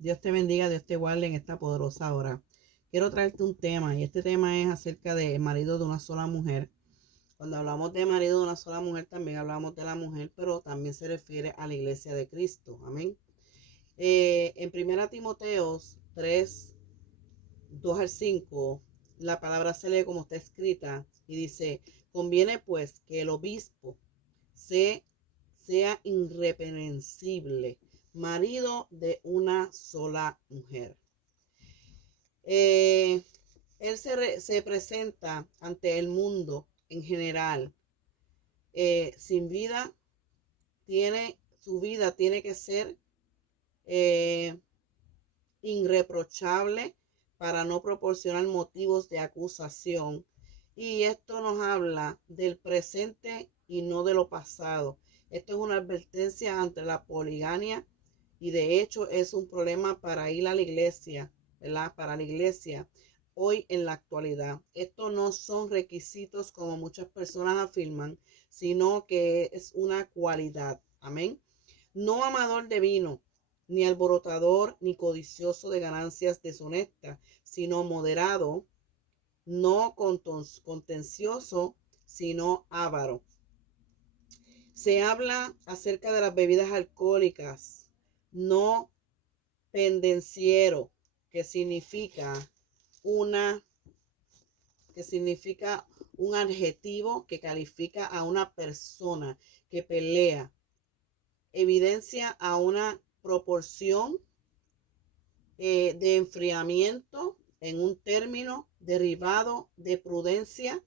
Dios te bendiga, Dios te guarde en esta poderosa hora. Quiero traerte un tema y este tema es acerca del marido de una sola mujer. Cuando hablamos de marido de una sola mujer también hablamos de la mujer, pero también se refiere a la iglesia de Cristo. Amén. En 1 Timoteo 3, 2 al 5, la palabra se lee como está escrita y dice, conviene pues que el obispo sea irreprensible, marido de una sola mujer. Eh, él se presenta ante el mundo en general sin vida, su vida tiene que ser eh, irreprochable para no proporcionar motivos de acusación. Y esto nos habla del presente y no de lo pasado. Esto es una advertencia ante la poligamia y de hecho es un problema para ir a la iglesia, ¿verdad? Para la iglesia hoy en la actualidad. Estos no son requisitos como muchas personas afirman, sino que es una cualidad. Amén. No amador de vino, ni alborotador, ni codicioso de ganancias deshonestas, sino moderado, no contencioso, sino avaro. Se habla acerca de las bebidas alcohólicas, no pendenciero, que significa una que significa un adjetivo que califica a una persona que pelea, evidencia a una proporción de enfriamiento en un término derivado de prudencia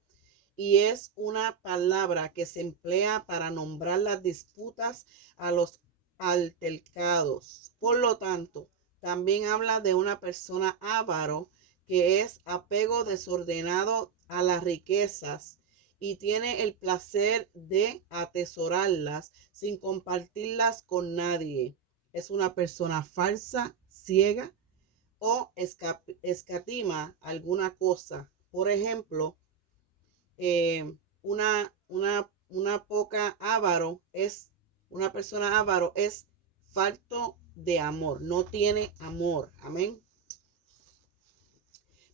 y es una palabra que se emplea para nombrar las disputas a los altercados. Por lo tanto, también habla de una persona avaro que es apego desordenado a las riquezas y tiene el placer de atesorarlas sin compartirlas con nadie. Es una persona falsa, ciega o escatima alguna cosa. Por ejemplo, una poca avaro es, una persona avaro es falto de amor, no tiene amor. Amén.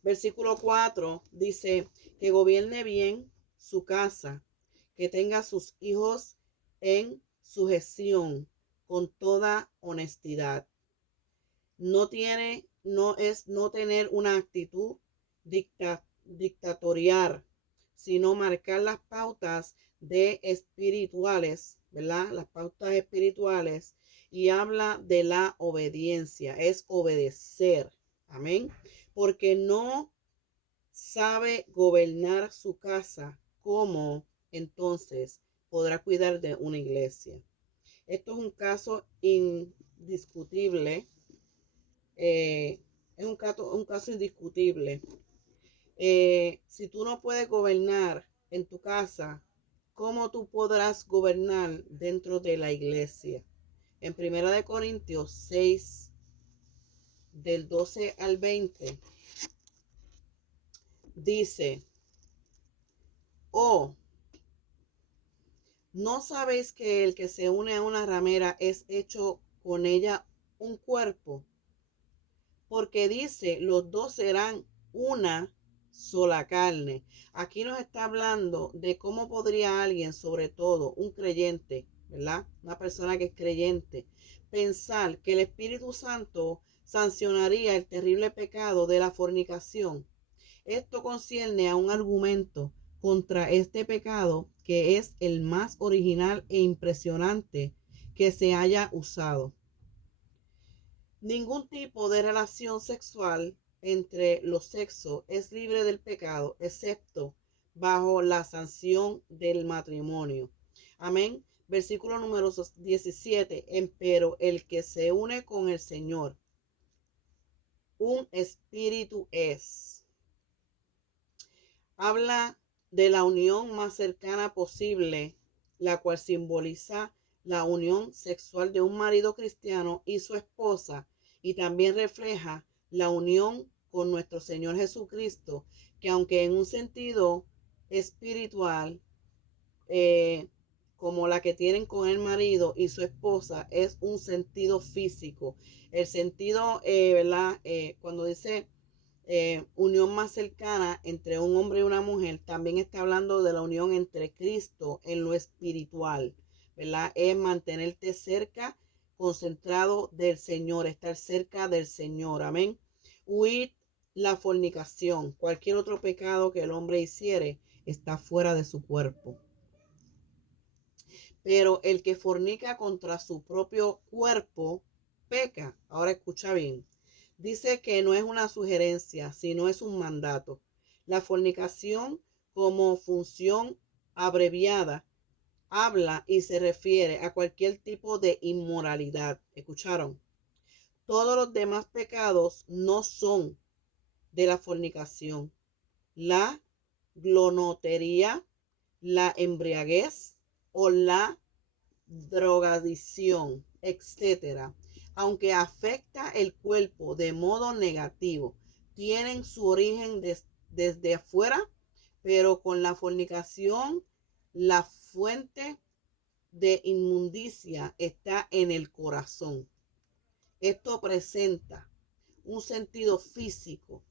Versículo 4 dice que gobierne bien su casa, que tenga a sus hijos en sujeción con toda honestidad. No tener una actitud dictatorial, sino marcar las pautas de espirituales, ¿verdad? Las pautas espirituales y habla de la obediencia, es obedecer. Amén. Porque no sabe gobernar su casa, ¿cómo entonces podrá cuidar de una iglesia? Esto es un caso indiscutible. Es un caso indiscutible. Si tú no puedes gobernar en tu casa, ¿cómo tú podrás gobernar dentro de la iglesia? En 1 Corintios 6, del 12 al 20, dice, oh, ¿no sabéis que el que se une a una ramera es hecho con ella un cuerpo? Porque dice, los dos serán una sola carne. Aquí nos está hablando de cómo podría alguien, sobre todo un creyente, ¿verdad? Una persona que es creyente, pensar que el Espíritu Santo sancionaría el terrible pecado de la fornicación. Esto concierne a un argumento contra este pecado que es el más original e impresionante que se haya usado. Ningún tipo de relación sexual entre los sexos es libre del pecado, excepto bajo la sanción del matrimonio. Amén. Versículo número 17. Pero el que se une con el Señor, un espíritu es. Habla de la unión más cercana posible, la cual simboliza la unión sexual de un marido cristiano y su esposa, y también refleja la unión con nuestro Señor Jesucristo, que aunque en un sentido espiritual, eh, como la que tienen con el marido y su esposa es un sentido físico. El sentido, ¿verdad? Cuando dice unión más cercana entre un hombre y una mujer, también está hablando de la unión entre Cristo en lo espiritual, ¿verdad? Es mantenerte cerca, concentrado del Señor, estar cerca del Señor, amén. Huir la fornicación, cualquier otro pecado que el hombre hiciere, está fuera de su cuerpo. Pero el que fornica contra su propio cuerpo, peca. Ahora escucha bien. Dice que no es una sugerencia, sino es un mandato. La fornicación como función abreviada habla y se refiere a cualquier tipo de inmoralidad. ¿Escucharon? Todos los demás pecados no son de la fornicación. La glonotería, la embriaguez o la drogadicción, etcétera, aunque afecta el cuerpo de modo negativo, tienen su origen desde afuera, pero con la fornicación la fuente de inmundicia está en el corazón. Esto presenta un sentido físico,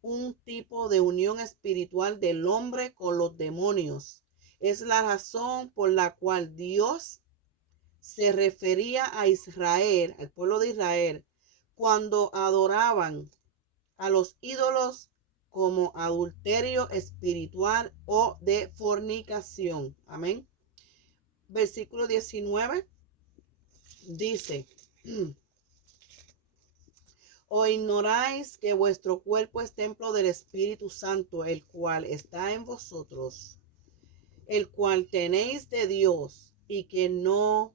un tipo de unión espiritual del hombre con los demonios. Es la razón por la cual Dios se refería a Israel, al pueblo de Israel, cuando adoraban a los ídolos como adulterio espiritual o de fornicación. Amén. Versículo 19 dice: ¿O ignoráis que vuestro cuerpo es templo del Espíritu Santo, el cual está en vosotros, el cual tenéis de Dios, y que no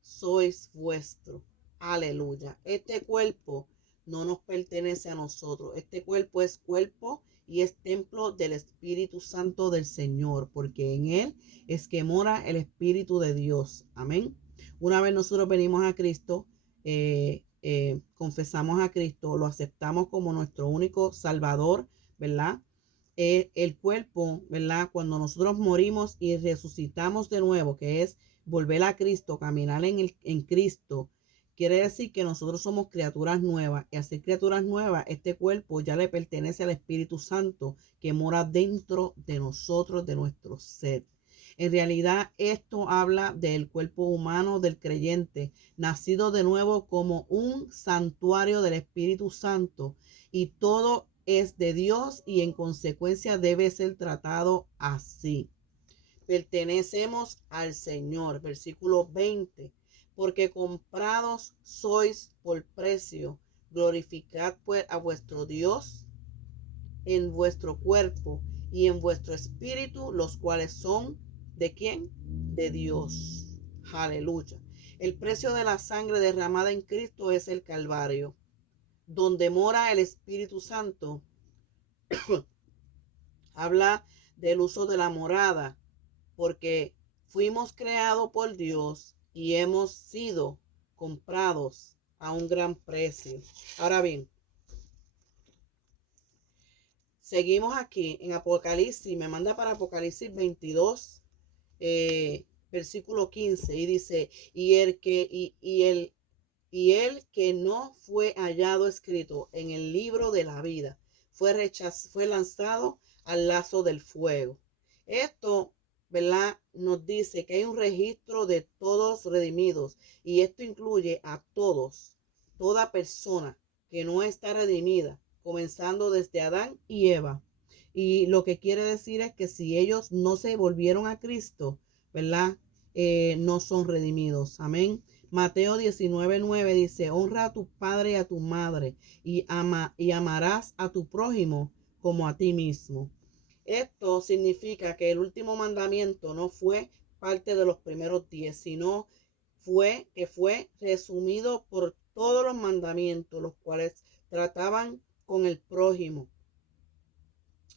sois vuestro? Aleluya. Este cuerpo no nos pertenece a nosotros. Este cuerpo es cuerpo y es templo del Espíritu Santo del Señor, porque en él es que mora el Espíritu de Dios. Amén. Una vez nosotros venimos a Cristo, confesamos a Cristo, lo aceptamos como nuestro único Salvador, ¿verdad? El cuerpo, ¿verdad? Cuando nosotros morimos y resucitamos de nuevo, que es volver a Cristo, caminar en Cristo, quiere decir que nosotros somos criaturas nuevas. Y hacer criaturas nuevas, este cuerpo ya le pertenece al Espíritu Santo que mora dentro de nosotros, de nuestro ser. En realidad, esto habla del cuerpo humano del creyente, nacido de nuevo como un santuario del Espíritu Santo, y todo es de Dios y en consecuencia debe ser tratado así. Pertenecemos al Señor. Versículo 20. Porque comprados sois por precio. Glorificad pues a vuestro Dios en vuestro cuerpo y en vuestro espíritu, los cuales son ¿de quién? De Dios. Aleluya. El precio de la sangre derramada en Cristo es el Calvario, donde mora el Espíritu Santo. Habla del uso de la morada, porque fuimos creados por Dios y hemos sido comprados a un gran precio. Ahora bien, seguimos aquí en Apocalipsis, me manda para Apocalipsis 22, versículo 15, y dice: y el que no fue hallado escrito en el libro de la vida fue lanzado al lazo del fuego. Esto, ¿verdad?, nos dice que hay un registro de todos redimidos, y esto incluye a todos, toda persona que no está redimida, comenzando desde Adán y Eva. Y lo que quiere decir es que si ellos no se volvieron a Cristo, ¿verdad?, no son redimidos. Amén. Mateo 19:9 dice: honra a tu padre y a tu madre, y amarás a tu prójimo como a ti mismo. Esto significa que el último mandamiento no fue parte de los primeros 10, sino fue resumido por todos los mandamientos, los cuales trataban con el prójimo.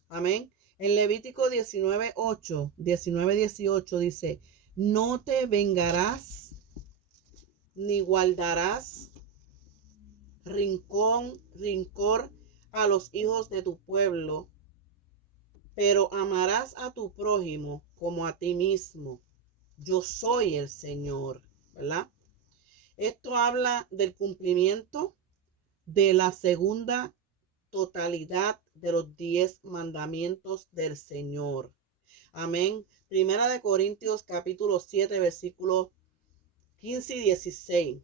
Amén. En Levítico 19:18 dice: no te vengarás ni guardarás rencor a los hijos de tu pueblo, pero amarás a tu prójimo como a ti mismo. yo soy el Señor, ¿verdad? Esto habla del cumplimiento de la segunda totalidad de los 10 mandamientos del Señor. Amén. Primera de Corintios capítulo 7 versículos 15 y 16.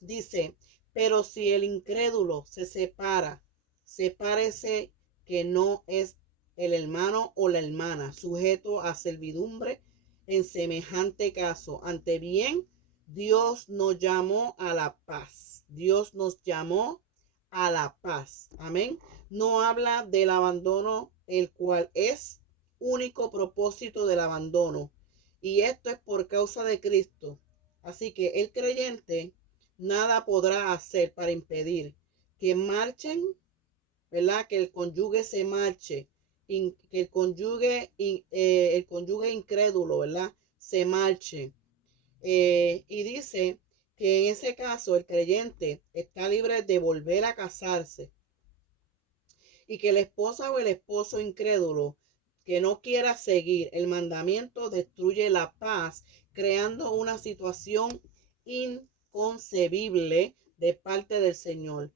Dice, pero si el incrédulo se separa, sepárese que no es el hermano o la hermana sujeto a servidumbre en semejante caso. Ante bien, Dios nos llamó a la paz. Dios nos llamó a la paz. Amén. No habla del abandono, el cual es único propósito del abandono. Y esto es por causa de Cristo. Así que el creyente nada podrá hacer para impedir que marchen, ¿verdad? Que el cónyuge se marche, que el cónyuge incrédulo, ¿verdad? Se marche. Y dice que en ese caso el creyente está libre de volver a casarse y que la esposa o el esposo incrédulo que no quiera seguir el mandamiento destruye la paz, creando una situación inconcebible de parte del Señor.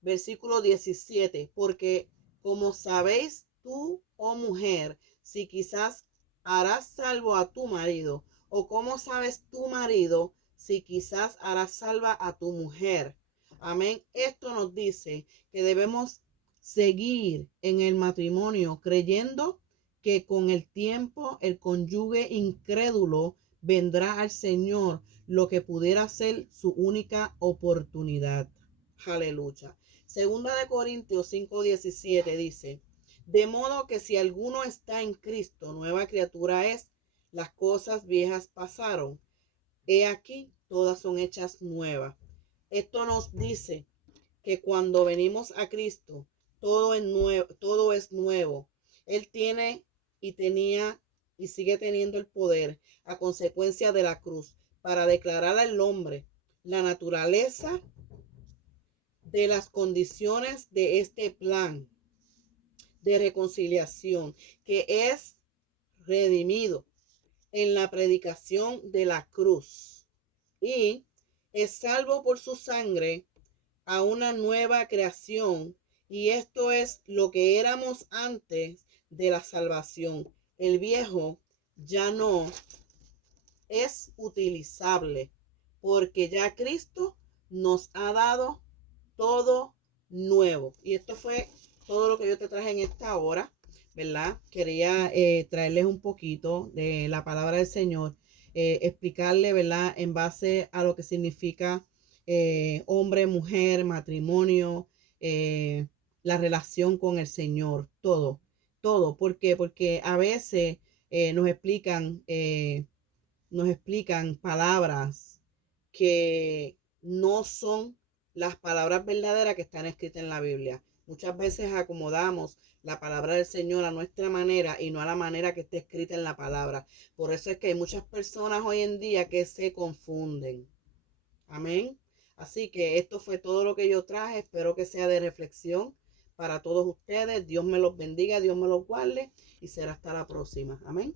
Versículo 17, porque como sabéis tú, oh mujer, si quizás harás salvo a tu marido, o como sabes tu marido, si quizás harás salva a tu mujer. Amén. Esto nos dice que debemos seguir en el matrimonio creyendo que con el tiempo el cónyuge incrédulo vendrá al Señor, lo que pudiera ser su única oportunidad. Aleluya. Segunda de Corintios 5:17 dice, de modo que si alguno está en Cristo, nueva criatura es, las cosas viejas pasaron. He aquí, todas son hechas nuevas. Esto nos dice que cuando venimos a Cristo, todo es nuevo, todo es nuevo. Él tiene y tenía y sigue teniendo el poder a consecuencia de la cruz para declarar al hombre la naturaleza de las condiciones de este plan de reconciliación que es redimido en la predicación de la cruz y es salvo por su sangre a una nueva creación, y esto es lo que éramos antes de la salvación. El viejo ya no es utilizable porque ya Cristo nos ha dado todo nuevo. Y esto fue todo lo que yo te traje en esta hora, ¿verdad? Quería traerles un poquito de la palabra del Señor, explicarle, ¿verdad? En base a lo que significa hombre, mujer, matrimonio, la relación con el Señor, todo, todo. ¿Por qué? Porque a veces nos explican palabras que no son las palabras verdaderas que están escritas en la Biblia. Muchas veces acomodamos la palabra del Señor a nuestra manera y no a la manera que está escrita en la palabra. Por eso es que hay muchas personas hoy en día que se confunden. Amén. Así que esto fue todo lo que yo traje. Espero que sea de reflexión para todos ustedes. Dios me los bendiga, Dios me los guarde y será hasta la próxima. Amén.